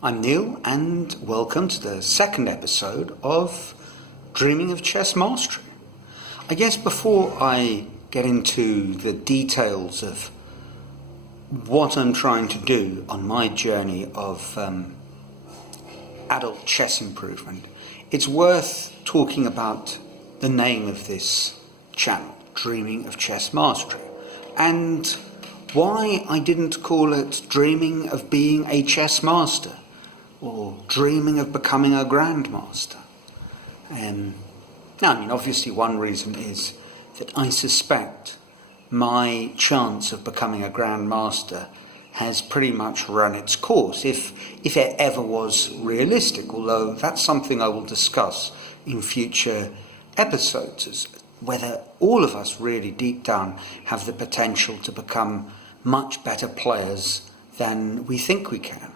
I'm Neil, and welcome to the second episode of Dreaming of Chess Mastery. I guess before I get into the details of what I'm trying to do on my journey of adult chess improvement, it's worth talking about the name of this channel, Dreaming of Chess Mastery, and why I didn't call it Dreaming of Being a Chess Master or Dreaming of Becoming a Grandmaster. Obviously one reason is that I suspect my chance of becoming a Grandmaster has pretty much run its course, if it ever was realistic, although that's something I will discuss in future episodes, as whether all of us really deep down have the potential to become much better players than we think we can.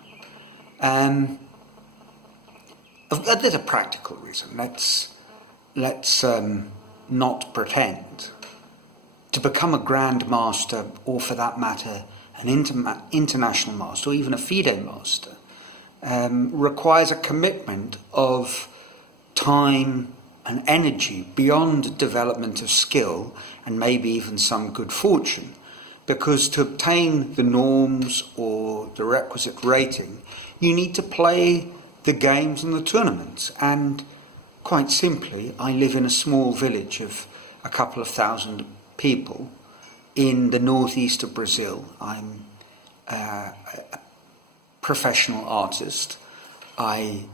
There's a practical reason. Let's not pretend. To become a Grandmaster, or for that matter, an international master, or even a FIDE master, requires a commitment of time and energy beyond development of skill and maybe even some good fortune. Because to obtain the norms or the requisite rating, you need to play the games and the tournaments. And quite simply, I live in a small village of a couple of thousand people in the northeast of Brazil. I'm a professional artist. I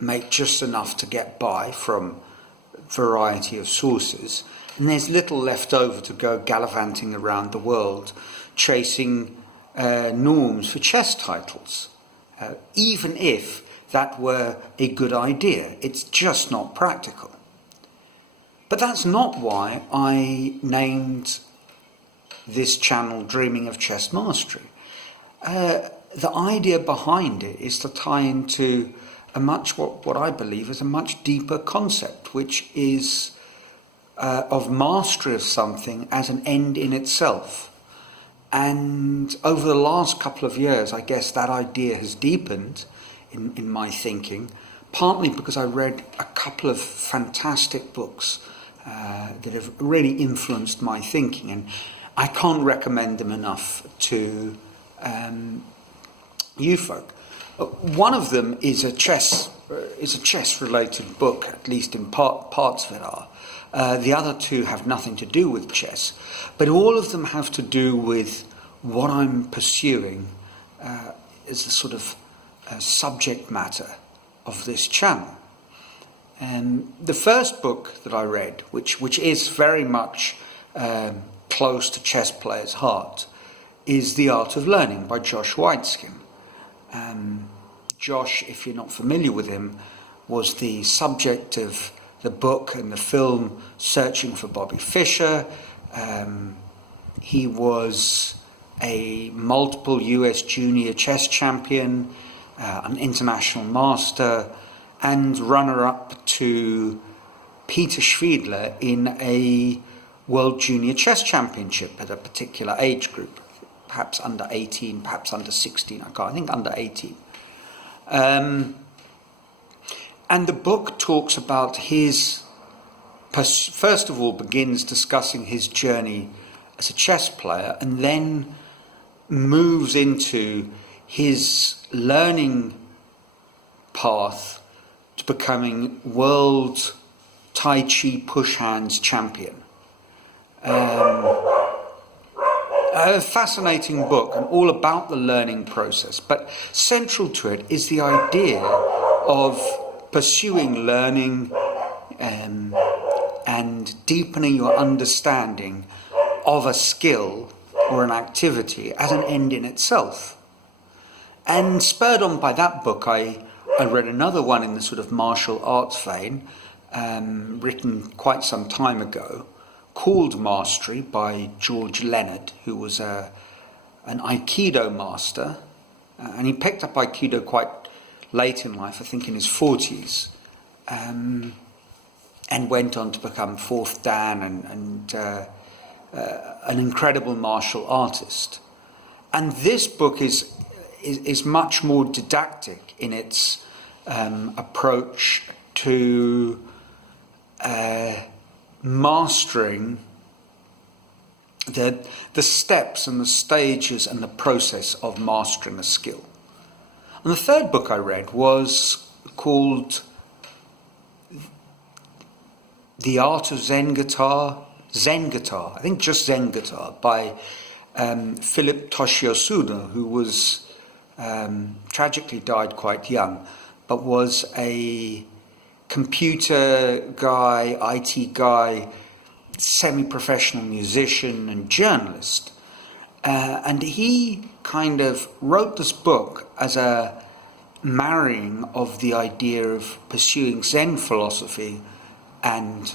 make just enough to get by from a variety of sources. And there's little left over to go gallivanting around the world chasing norms for chess titles. Even if that were a good idea, it's just not practical. But that's not why I named this channel Dreaming of Chess Mastery. The idea behind it is to tie into what I believe is a much deeper concept, which is of mastery of something as an end in itself. And over the last couple of years, I guess that idea has deepened in my thinking, partly because I read a couple of fantastic books that have really influenced my thinking, and I can't recommend them enough to you folk. One of them is a chess-related book, at least in parts of it are. The other two have nothing to do with chess, but all of them have to do with what I'm pursuing as a sort of subject matter of this channel. And the first book that I read, which is very much close to chess players' heart, is The Art of Learning by Josh Waitzkin. Josh, if you're not familiar with him, was the subject of the book and the film Searching for Bobby Fischer. He was a multiple US junior chess champion, an international master, and runner-up to Peter Schwiedler in a World Junior Chess Championship at a particular age group, perhaps under 18, perhaps under 16, I think under 18. And the book talks about first of all begins discussing his journey as a chess player, and then moves into his learning path to becoming world Tai Chi push hands champion. A fascinating book and all about the learning process, but central to it is the idea of pursuing learning and deepening your understanding of a skill or an activity as an end in itself. And spurred on by that book, I read another one in the sort of martial arts vein, written quite some time ago, called Mastery by George Leonard, who was an Aikido master, and he picked up Aikido quite late in life, I think in his 40s, and went on to become fourth Dan and an incredible martial artist. And this book is is much more didactic in its approach to mastering the steps and the stages and the process of mastering a skill. And the third book I read was called The Art of Zen Guitar, I think just Zen Guitar, by Philip Toshiosuda, who was tragically died quite young, but was a computer guy, IT guy, semi-professional musician and journalist. And he kind of wrote this book as a marrying of the idea of pursuing Zen philosophy and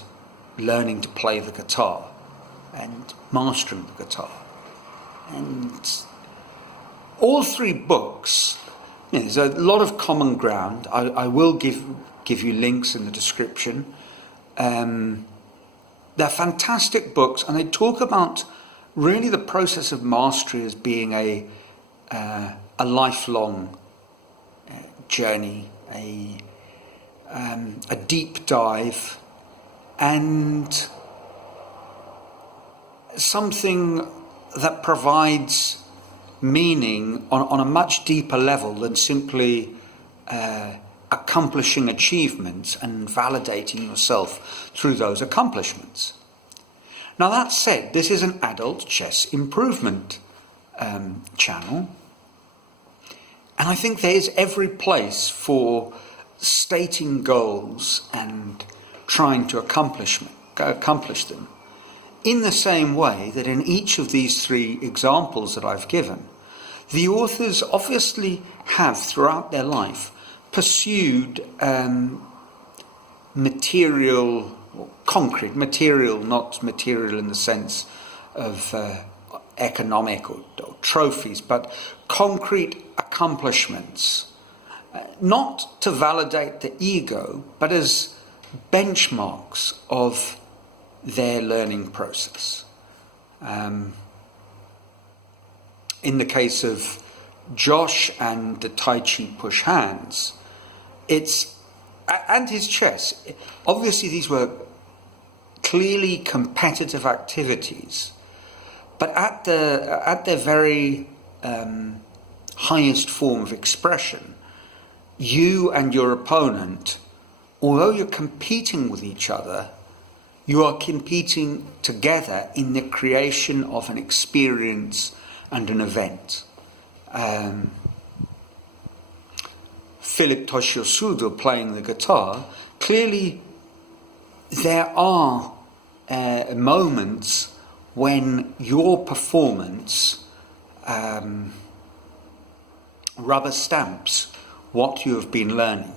learning to play the guitar and mastering the guitar. And all three books, there's a lot of common ground. I will give you links in the description. They're fantastic books, and they talk about really the process of mastery as being a lifelong journey, a deep dive, and something that provides meaning on a much deeper level than simply accomplishing achievements and validating yourself through those accomplishments. Now, that said, this is an adult chess improvement channel, and I think there is every place for stating goals and trying to accomplish them, in the same way that in each of these three examples that I've given, the authors obviously have throughout their life pursued material, concrete material, not material in the sense of economic or trophies, but concrete accomplishments, not to validate the ego, but as benchmarks of their learning process. In the case of Josh and the Tai Chi push hands, and his chess, obviously these were clearly competitive activities, but at their very highest form of expression, you and your opponent, although you're competing with each other, you are competing together in the creation of an experience and an event. Philip Toshiosuda playing the guitar, clearly there are moments when your performance rubber stamps what you have been learning.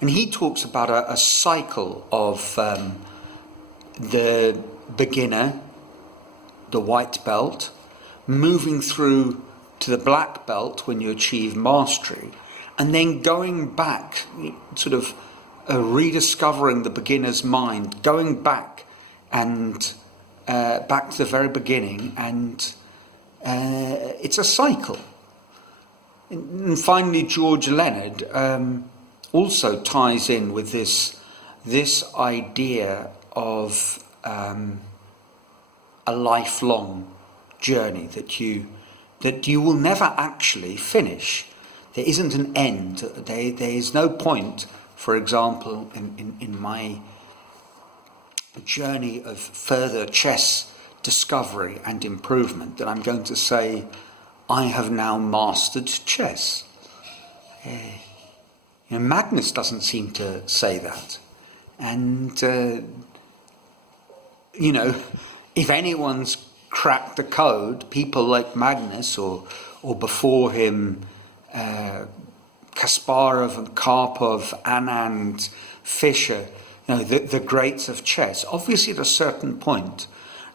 And he talks about a cycle of the beginner, the white belt, moving through to the black belt when you achieve mastery, and then going back, sort of rediscovering the beginner's mind, going back and back to the very beginning, and it's a cycle. And finally, George Leonard also ties in with this idea of a lifelong journey that you will never actually finish. There isn't an end. There is no point, for example, in my journey of further chess discovery and improvement, that I'm going to say, I have now mastered chess. Magnus doesn't seem to say that. And, if anyone's cracked the code, people like Magnus or before him, Kasparov and Karpov, Anand, Fischer, the greats of chess, obviously at a certain point,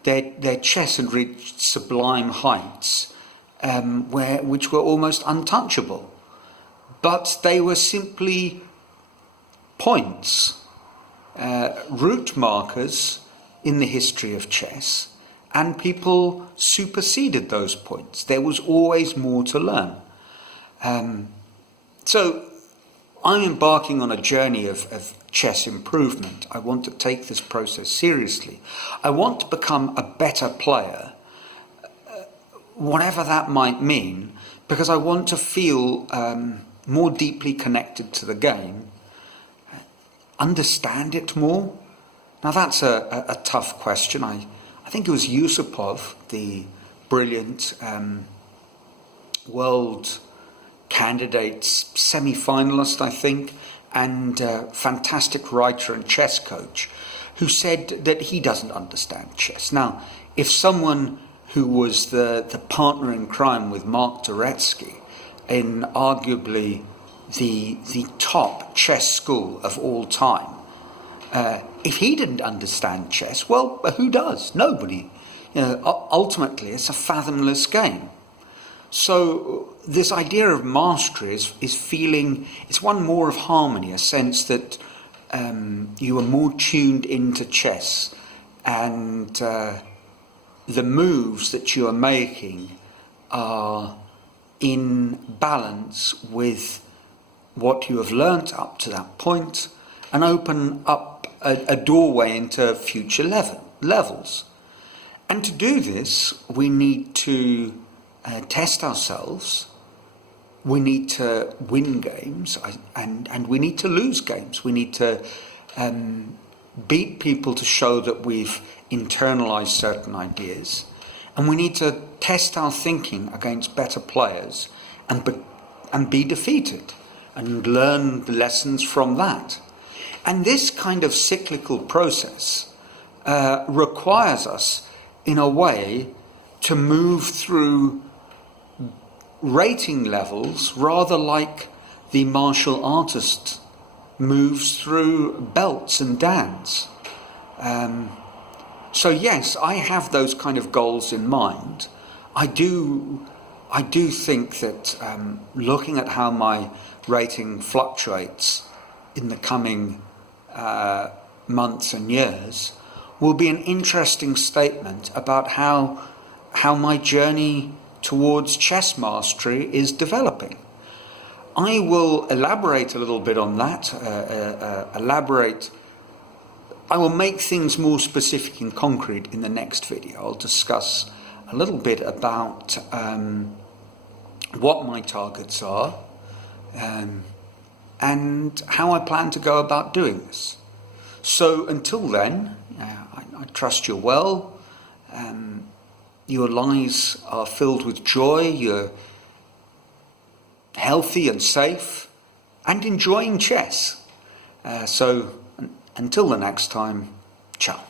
their chess had reached sublime heights, which were almost untouchable. But they were simply points, route markers in the history of chess, and people superseded those points. There was always more to learn. So I'm embarking on a journey of chess improvement. I want to take this process seriously. I want to become a better player, whatever that might mean, because I want to feel more deeply connected to the game, understand it more. Now that's a tough question. I think it was Yusupov, the brilliant world candidates, semi-finalist, I think, and fantastic writer and chess coach, who said that he doesn't understand chess. Now, if someone who was the partner in crime with Mark Doratsky in arguably the top chess school of all time, if he didn't understand chess, well, who does? Nobody. Ultimately, it's a fathomless game. So this idea of mastery is feeling, it's one more of harmony, a sense that you are more tuned into chess, and the moves that you are making are in balance with what you have learnt up to that point, and open up a doorway into future levels. And to do this, we need to test ourselves, we need to win games, and we need to lose games. We need to beat people to show that we've internalized certain ideas, and we need to test our thinking against better players and be defeated and learn the lessons from that. And this kind of cyclical process requires us, in a way, to move through rating levels rather like the martial artist moves through belts and dans. So yes, I have those kind of goals in mind. I do think that looking at how my rating fluctuates in the coming months and years will be an interesting statement about how my journey towards chess mastery is developing. I will elaborate a little bit on that, I will make things more specific and concrete in the next video. I'll discuss a little bit about what my targets are and how I plan to go about doing this. So until then, I trust you're well. Your lives are filled with joy, you're healthy and safe, and enjoying chess. So until the next time, ciao.